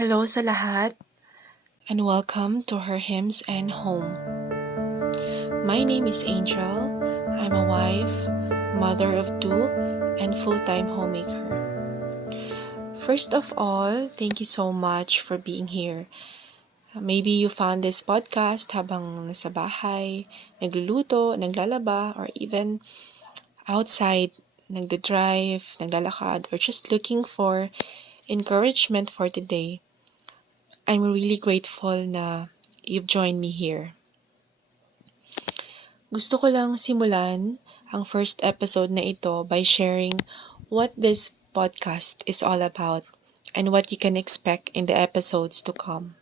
Hello sa lahat, and welcome to Her Hymns and Home. My name is Angel. I'm a wife, mother of two, and full-time homemaker. First of all, thank you so much for being here. Maybe you found this podcast habang nasa bahay, nagluluto, naglalaba, or even outside, nagda-drive, naglalakad, or just looking for encouragement for today. I'm really grateful na you've joined me here. Gusto ko lang simulan ang first episode na ito by sharing what this podcast is all about and what you can expect in the episodes to come.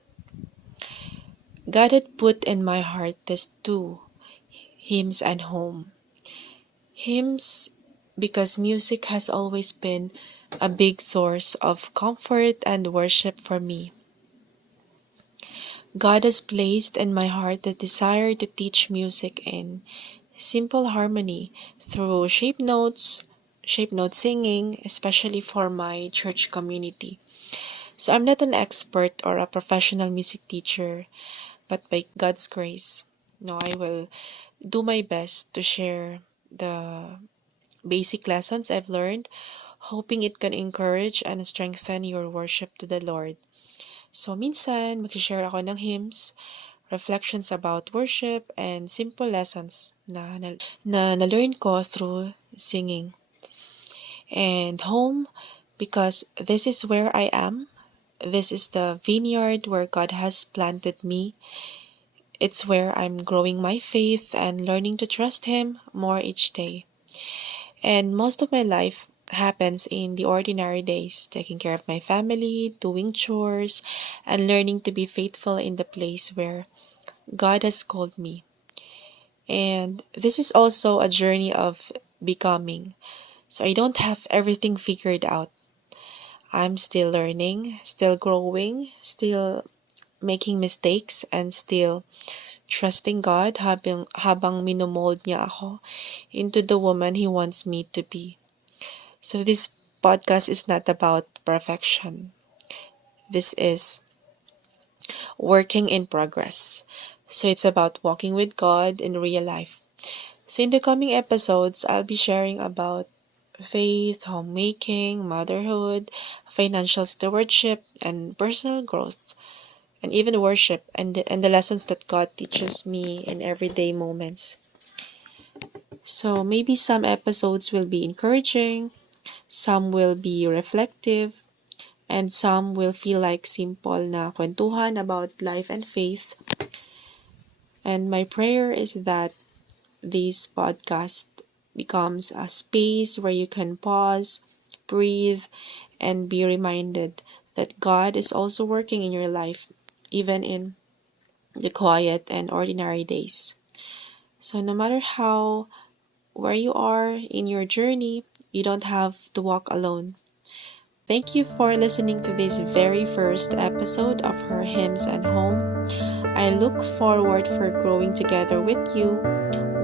God had put in my heart these two, hymns and home. Hymns because music has always been a big source of comfort and worship for me. God has placed in my heart the desire to teach music in simple harmony through shape note singing, especially for my church community. So I'm not an expert or a professional music teacher, but by God's grace, I will do my best to share the basic lessons I've learned, hoping it can encourage and strengthen your worship to the Lord. So minsan, mag-share ako ng hymns, reflections about worship, and simple lessons na na-learn ko through singing. And home, because this is where I am. This is the vineyard where God has planted me. It's where I'm growing my faith and learning to trust Him more each day. And most of my life happens in the ordinary days, taking care of my family, doing chores, and learning to be faithful in the place where God has called me. And this is also a journey of becoming. So I don't have everything figured out. I'm still learning, still growing, still making mistakes, and still trusting God habang minomold niya ako into the woman He wants me to be. So this podcast is not about perfection. This is working in progress. So it's about walking with God in real life. So in the coming episodes, I'll be sharing about faith, homemaking, motherhood, financial stewardship, and personal growth, and even worship, and the lessons that God teaches me in everyday moments. So maybe some episodes will be encouraging, some will be reflective, and some will feel like simple na kwentuhan about life and faith. And my prayer is that this podcast becomes a space where you can pause, breathe, and be reminded that God is also working in your life, even in the quiet and ordinary days. So no matter where you are in your journey, you don't have to walk alone. Thank you for listening to this very first episode of Her Hymns and Home. I look forward for growing together with you,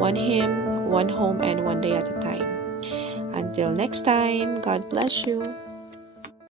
one hymn, one home, and one day at a time. Until next time, God bless you.